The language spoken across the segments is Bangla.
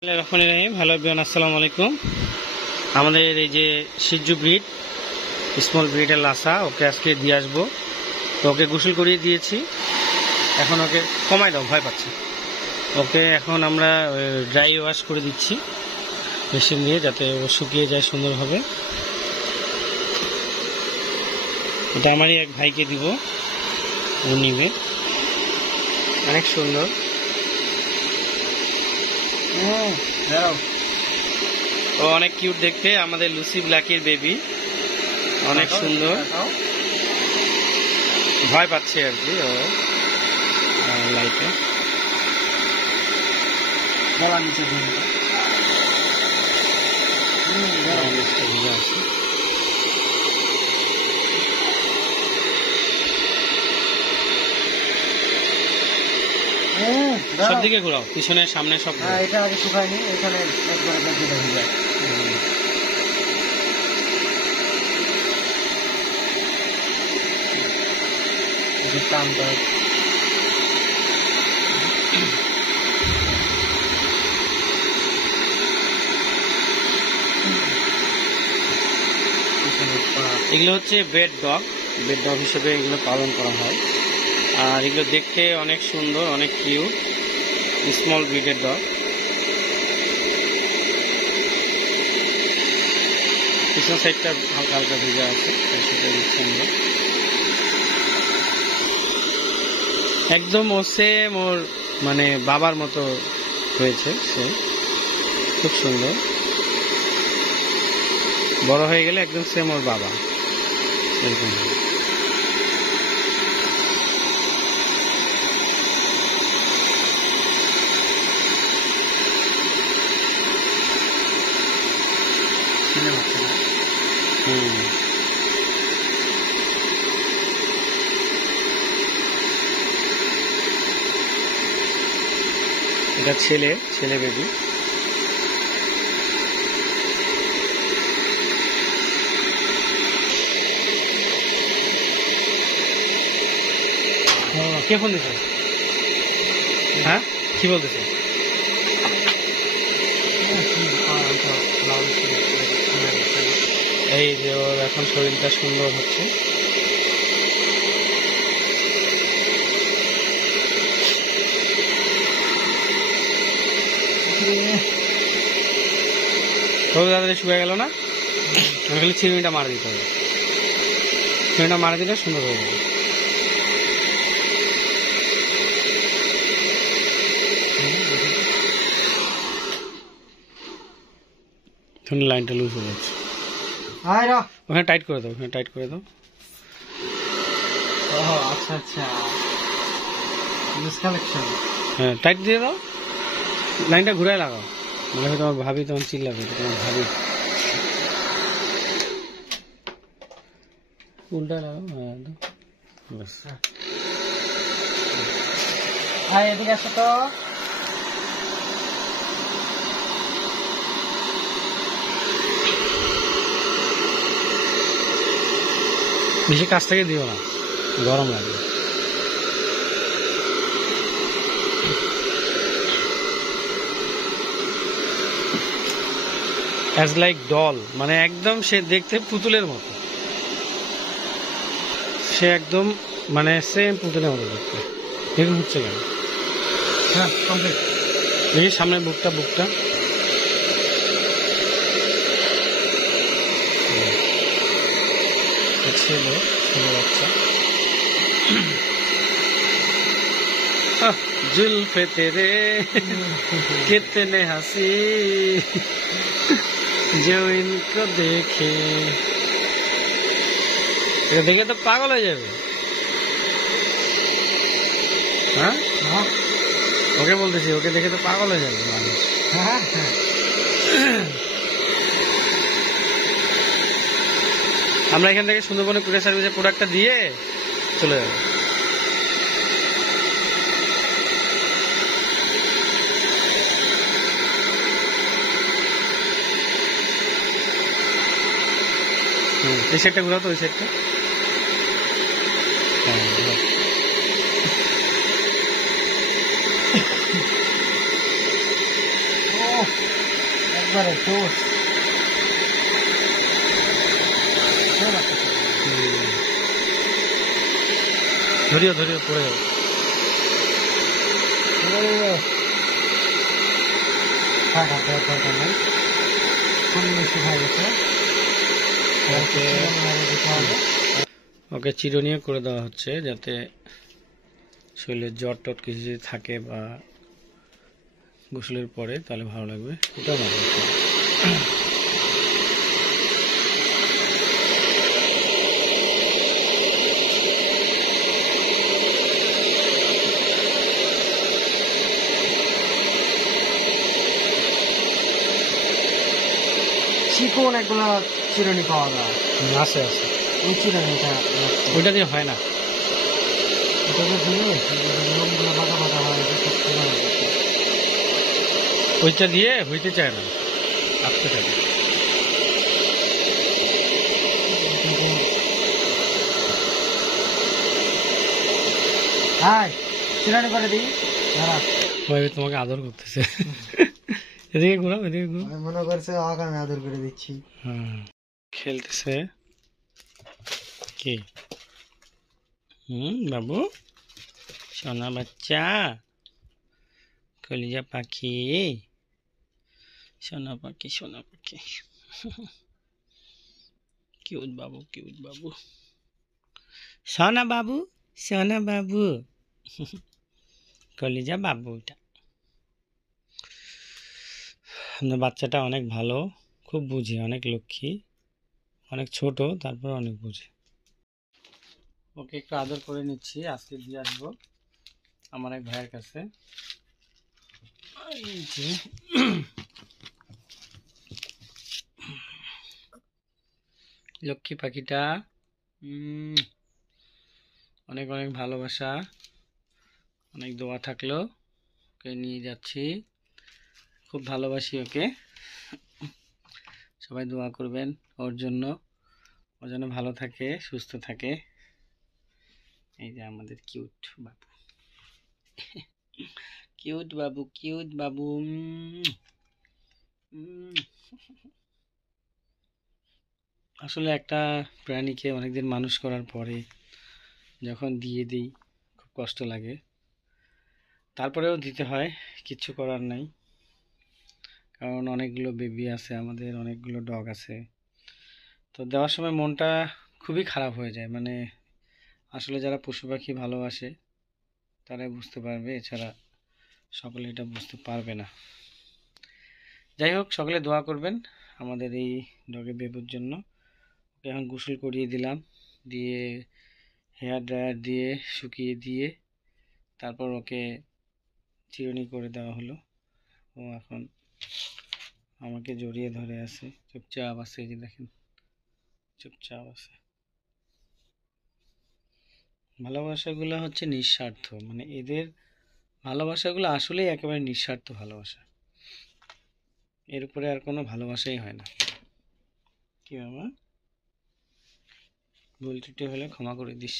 হ্যালো এভরিওয়ান, আসসালামু আলাইকুম। আমাদের এই যে শিজু ব্রিড, স্মল ব্রিডের লাসা, ওকে আজকে দিয়ে আসবো। তো ওকে গোসল করিয়ে দিয়েছি, এখন ওকে কমাই দাও, ভয় পাচ্ছে। ওকে এখন আমরা ড্রাই ওয়াশ করে দিচ্ছি মেশিন দিয়ে, যাতে ও শুকিয়ে যায় সুন্দরভাবে। এটা আমারই এক ভাইকে দিব, ও নিবে। অনেক সুন্দর। ও অনেক কিউট দেখতে, আমাদের লুসি ব্ল্যাকের বেবি, অনেক সুন্দর। ভয় পাচ্ছে আর কি ও লাইটে। সব দিকে ঘোরাও, পিছনে সামনে সব। এটা আগে শুকায়নি, এখানে একবারে হয়ে যায়। এগুলো হচ্ছে বেড ডগ হিসেবে এগুলো পালন করা হয়। আর এগুলো দেখতে অনেক সুন্দর, অনেক কিউট, স্মল ব্রিডের ডগ। পিছন সাইডটা হালকা হালকা ভিজা আছে, সেটা দিচ্ছি আমরা। একদম ও সেম ওর মানে বাবার মতো হয়েছে, সে খুব সুন্দর। বড় হয়ে গেলে একদম সেম ওর বাবা এরকম। এটা ছেলে বেবি। কে ফোন দিছে? হ্যাঁ, কি বলতেছে? এই যে ওর এখন শরীরটা সুন্দর হচ্ছে। তাড়াতাড়ি শুকিয়ে গেল না? খালি চিরুনিটা মারা দিতে হবে, চিরুনিটা মারা দিলে সুন্দর হয়ে যাবে। লাইনটা লুজ হয়ে যাচ্ছে, ওখানে টাইট করে দাও, ওখানে টাইট করে দাও। আচ্ছা আচ্ছা, কালেকশন। হ্যাঁ, টাইট দিয়ে দাও, লাইনটা ঘুরায় লাগাও। মনে হয় তোমার ভাবি তখন চিল্লাবে, তোমার ভাবি। উল্টা লাগাও। হ্যাঁ, এদিকে আসো তো। বেশি কাছ থেকে দিও না, গরম লাগবে। অ্যাজ লাইক ডল, মানে একদম সে দেখতে পুতুলের মতো। সে একদম মানে সেম পুতুলের মতো দেখতে। এরকম হচ্ছে কেন? হ্যাঁ, কমপ্লিট। দেখি সামনের বুকটা ছেলে বাচ্চা। जुल्फे तेरे कितने हंसी जो इनको देखे। দেখে তো পাগল হয়ে যাবে। হ্যাঁ, ওকে বলতেছি, ওকে দেখে তো পাগল হয়ে যাবে মানুষ। আমরা এখান থেকে সুন্দরবনে কুরিয়ার সার্ভিসের প্রোডাক্টটা দিয়ে চলে যাবো। এই সাইডটা ঘুরাও তো, ওই সাইডটা। একবারে জোস। ধরিও ধরিও পড়ে যাবে। ওকে চিরুনিও করে দেওয়া হচ্ছে যাতে শরীরের জ্বর টট কিছু যদি থাকে বা গোসলের পরে তাহলে ভালো লাগবে। এটাও ভালো লাগবে। চিকন এগুলো চিরুনি পাওয়া যায়, আছে আছে, ওই চিরুনিটা ওইটা দিয়ে হয় না। নিয়মগুলো বাঁকা বাঁকা হয়, ওইটা দিয়ে হইতে চায় না, আটকে থাকে। হাই চিরুনি করে দিই। ওই তোমাকে আদর করতেছে। এদিকে ঘুরাও, এদিকে ঘুরাও। আমি মনে করছে ওকে আমি আদর করে দিচ্ছি। খেলতেছে কি? বাবু সোনা বাচ্চা, কলিজা পাখি, সোনা পাখি, সোনা পাখি। কিউট বাবু, কিউট বাবু, সোনা বাবু, সোনা বাবু, কলিজা বাবুটা। বাচ্চাটা অনেক ভালো, খুব বুঝে, অনেক লক্ষ্মী, অনেক ছোট তারপর অনেক বুঝে। ওকে একটু আদর করে নিচ্ছি, আজকে দিয়ে আসবো আমার এক ভাইয়ের কাছে। এই যে লক্ষ্মী পাখিটা, অনেক অনেক ভালোবাসা, অনেক দোয়া থাকলো। ওকে নিয়ে যাচ্ছি, খুব ভালোবাসি ওকে। সবাই দোয়া করবেন ওর জন্য, ও যেন ভালো থাকে, সুস্থ থাকে। এই যে আমাদের কিউট বাবু, কিউট বাবু, কিউট বাবু। আসলে একটা প্রাণীকে অনেকদিন মানুষ করার পরে যখন দিয়ে দিই খুব কষ্ট লাগে, তারপরেও দিতে হয়, কিচ্ছু করার নাই। কারণ অনেকগুলো বেবি আছে আমাদের, অনেকগুলো ডগ আছে, তো দেওয়ার সময় মনটা খুবই খারাপ হয়ে যায়। মানে আসলে যারা পশু পাখি ভালোবাসে তারাই বুঝতে পারবে, এছাড়া সকলে এটা বুঝতে পারবে না। যাই হোক, সকলে দোয়া করবেন আমাদের এই ডগে বেবুর জন্য। ওকে এখন গোসল করিয়ে দিলাম, দিয়ে হেয়ার ড্রায়ার দিয়ে শুকিয়ে দিয়ে তারপর ওকে চিরুনি করে দেওয়া হলো। ও এখন আমাকে জড়িয়ে ধরে আছে, চুপচাপ আছে। এই যে দেখেন, চুপচাপ আছে। ভালোবাসাগুলো হচ্ছে নিঃস্বার্থ, মানে এদের ভালোবাসাগুলো আসলেই একেবারে নিঃস্বার্থ ভালোবাসা, এর উপরে আর কোনো ভালোবাসাই হয় না। কি বাবা, ভুল ত্রুটি হলে ক্ষমা করে দিস।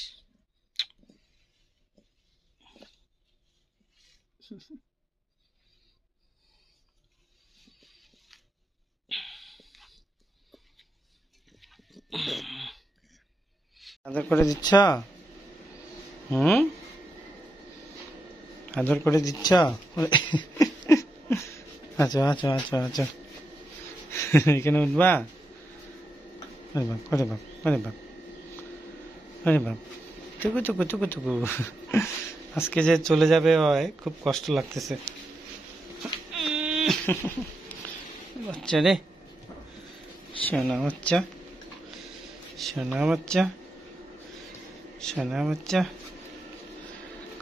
আদর করে দিচ্ছ? আদর করে দিচ্ছ? আচ্ছা আচ্ছা আচ্ছা আচ্ছা, এখানে উঠবা? আরে বাপ, আরে বাপ, আরে বাপ, আরে বাপ, টুকু টুকু টুকু টুকু। আজকে যে চলে যাবে হয়, খুব কষ্ট লাগতেছে। বাচ্চা রে, সোনা বাচ্চা, সোনা বাচ্চা, সোনা বাচ্চা,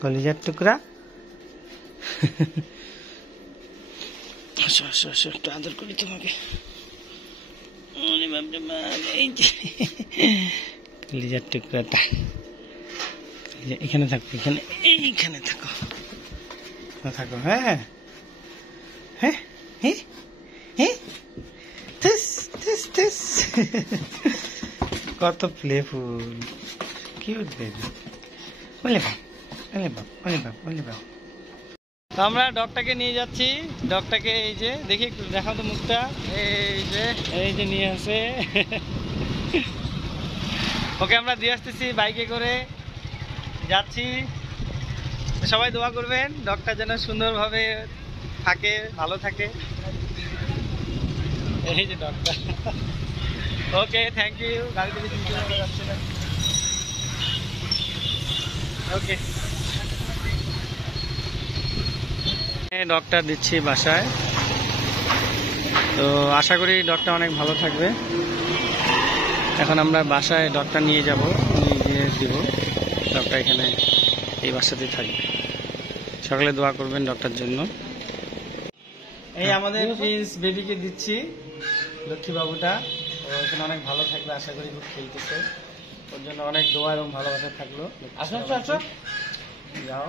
কলিজার টুকরা। আসো আসো আসো, একটু আদর করি তোমাকে। এই যে কলিজার টুকরাটা, এখানে থাকো, এখানে, এইখানে থাকো, থাকো। হ্যাঁ হ্যাঁ হ্যাঁ হ্যাঁ, কত প্লেফুল, কিউট বেবি। বলে বাপ, বলে বাপ, বলে বাপ, বলে বাপ। তো আমরা ডগটাকে নিয়ে যাচ্ছি। ডগটাকে এই যে দেখি একটু দেখাও তো মুখটা। এই যে নিয়ে আসে। ওকে আমরা দিয়ে আসতেছি বাইকে করে যাচ্ছি। সবাই দোয়া করবেন ডগটা যেন সুন্দরভাবে থাকে, ভালো থাকে। এই যে ডগটা। ওকে, থ্যাংক ইউ। গাড়িতে বেশি কিছু বলা যাচ্ছে না। ওকে, ডগটা দিচ্ছি বাসায়। তো আশা করি ডগটা অনেক ভালো থাকবে। এখন আমরা বাসায় ডগটা নিয়ে যাব, নিয়ে দিব। ডগটা এখানে এই বাসাতেই থাকবে। সকালে দোয়া করবেন ডগটার জন্য। এই আমাদের প্রিন্স বেবিকে দিচ্ছি, লক্ষ্মী বাবুটা। ও এখানে অনেক ভালো থাকবে আশা করি। খুব খেলতেছে, ওর জন্য অনেক দোয়া এবং ভালোবাসা থাকলো। যাও,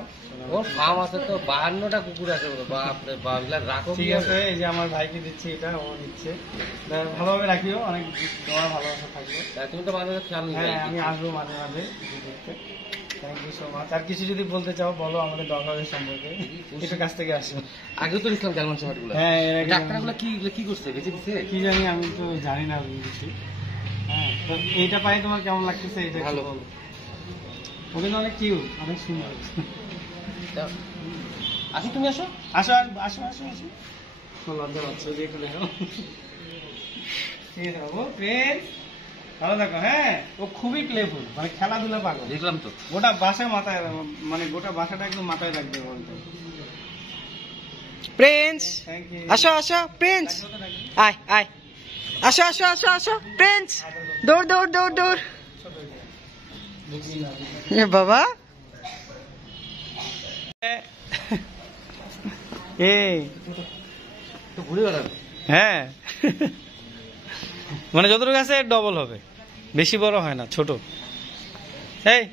ওর ফার্ম আছে তো 52টা কুকুর আছে। বাপরে বাপ, রাখো। ঠিক আছে, এই যে আমার ভাইকে দিচ্ছি, এটা ও নিচ্ছে। ভালোভাবে রাখিও, অনেক দোয়া ভালোবাসা থাকবে। তুমি তো মাঝে খেয়াল নিবে। হ্যাঁ, আমি আসবো মাঝে মাঝে দেখতে। Thank you so much. আর কিছু যদি বলতে চাও বলো আমাদের ডগ হাউসের সম্পর্কে, একটু কাছ থেকে আসো। আগে তো ইসলাম জার্মান শেফার্ড গুলো। হ্যাঁ, ডাক্তারগুলো কি করছে, বেঁচে দিছে? কি জানি, আমি তো জানি না কিছু। হ্যাঁ, তো এইটা পাই তোমার কেমন লাগতেছে? এটা ভালো। ও কিন্তু অনেক কিউট, অনেক সুন্দর। আসো, তুমি আসো। আসো আসো আসো আসো। লজ্জা পাচ্ছে যে, একটু দেখো। ঠিক আছে বাবু, প্রিন্স ভালো থাকো। হ্যাঁ, ও খুবই প্লেফুল, মানে খেলাধুলা পাগল। দেখলাম তো। গোটা বাসা মাথায়, মানে গোটা বাসাটা একদম মাথায় রাখবে বলতে। Prince, thank you. আসো আসো প্রিন্স, আয় আয়, আসো আসো আসো আসো প্রিন্স, দৌড় দৌড় দৌড় দৌড়। এ বাবা, এই তো ঘুরে বেড়াবে। হ্যাঁ, মানে যতটুকু আছে ডবল হবে, বেশি বড় হয় না, ছোট। এই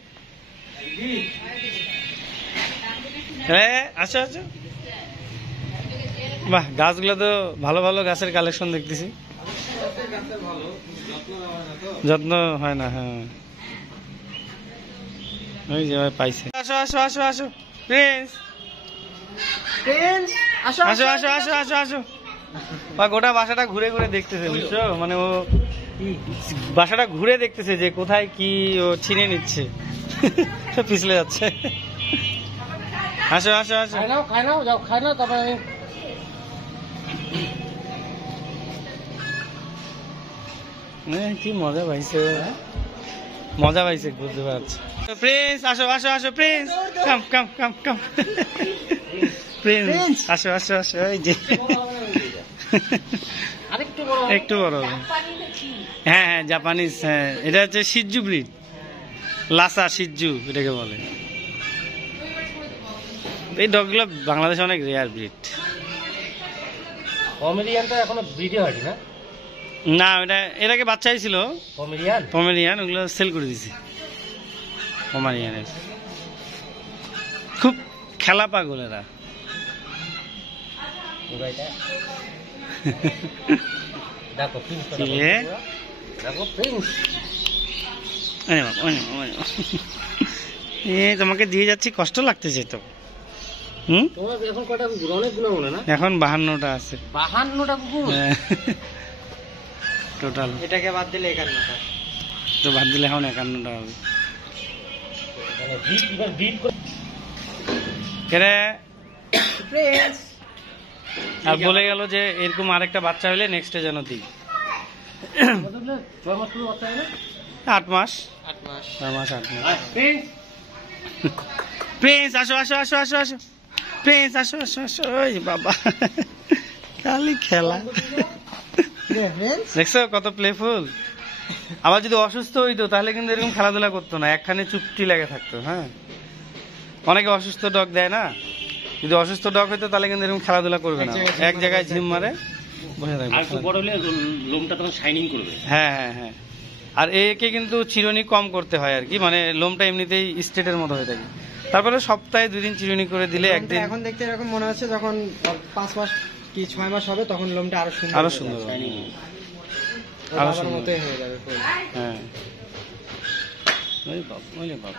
আচ্ছা আচ্ছা, বাহ, গাছগুলো তো ভালো ভালো গাছের কালেকশন দেখতেছি। যত্ন হয় না। হ্যাঁ, ওই যে পাইছে। আসো আসো আসো আসো প্রিন্স, প্রিন্স, আসো আসো আসো আসো আসো আসো। বা গোটা বাসাটা ঘুরে ঘুরে দেখতেছে, বুঝছো? মানে ও বাসাটা ঘুরে দেখতেছে যে কোথায় কি ও ছিনে নিচ্ছে। পিছলে যাচ্ছে। আসো আসো আসো। খাই নাও, যাও খাই নাও, তারপরে কি মজা পাইছে, মজা পাইছে, বুঝতে পারছি। প্রিন্স, আসো আসো আসো প্রিন্স, কাম কাম কাম কাম। প্রিন্স, আসো আসো আসো। এই যে আরেকটু বড়। একটু বড়। হ্যাঁ হ্যাঁ, জাপানিজ। হ্যাঁ, এটা হচ্ছে শিজু ব্রিড, লাসা শিজু এটাকে বলে। এই ডগগুলো বাংলাদেশে অনেক রেয়ার ব্রিড। পমেরিয়ানটা এখনো ব্রিডে হয়নি না? না, এটাকে বাচ্চাই ছিল পমেরিয়ান, ওগুলো সেল করে দিছি। পমেরিয়ানের খুব খেলা পাগল এরা। দেখো প্রিন্স, কি রে? দেখো প্রিন্স। তোমাকে দিয়ে যাচ্ছি, কষ্ট লাগতেছে তো। তোমার এখন কয়টা কুকুর? অনেকগুলো মনে না? এখন 52টা আছে। 52টা কুকুর টোটাল। এটাকে বাদ দিলে 51টা। তো বাদ দিলে এখন 51টা হবে। প্রিন্স, আর বলে গেল যে এরকম আরেকটা বাচ্চা হলে নেক্সটে যেন দিই। 8 মাস। 8 মাস। 6 মাস 8 মাস। প্রিন্স, আসো আসো আসো আসো আসো প্রিন্স, আসো আসো আসো। ওই বাবা, খালি খেলা। প্রিন্স, দেখছো কত প্লেফুল। আবার যদি অসুস্থ হইতো তাহলে কিন্তু এরকম খেলাধুলা করতো না, একখানে চুপটি লেগে থাকতো। হ্যাঁ, অনেকে অসুস্থ ডগ দেয় না, যদি অসুস্থ ডগ হইতো তাহলে কিন্তু এরকম খেলাধুলা করবে না, এক জায়গায় ঝিম মারে বসে থাকবে। আর বড় হলে লোমটা তখন শাইনিং করবে। হ্যাঁ হ্যাঁ হ্যাঁ। আর একে কিন্তু চিরুনি কম করতে হয় আর কি, মানে লোমটা এমনিতেই স্টেটের মতো হয়ে থাকে। তারপরে সপ্তাহে 2 দিন চিরুনি করে দিলে একদিন। এখন দেখতে এরকম মনে হচ্ছে, যখন 5 মাস কি 6 মাস হবে তখন লোমটা আরো সুন্দর, আরো সুন্দর হবে। আরো বাবার সুন্দর মতোই হয়ে যাবে ফুল। হ্যাঁ। ওই বাপ, ওই বাপ।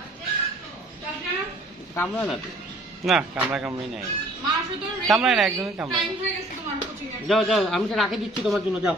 কামড়া না তো। না কামড়া কামড়ি নাই, কামড়ায় না, একদমই কামড়ায় না। যাও যাও, আমি তো রাখে দিচ্ছি তোমার জন্য, যাও।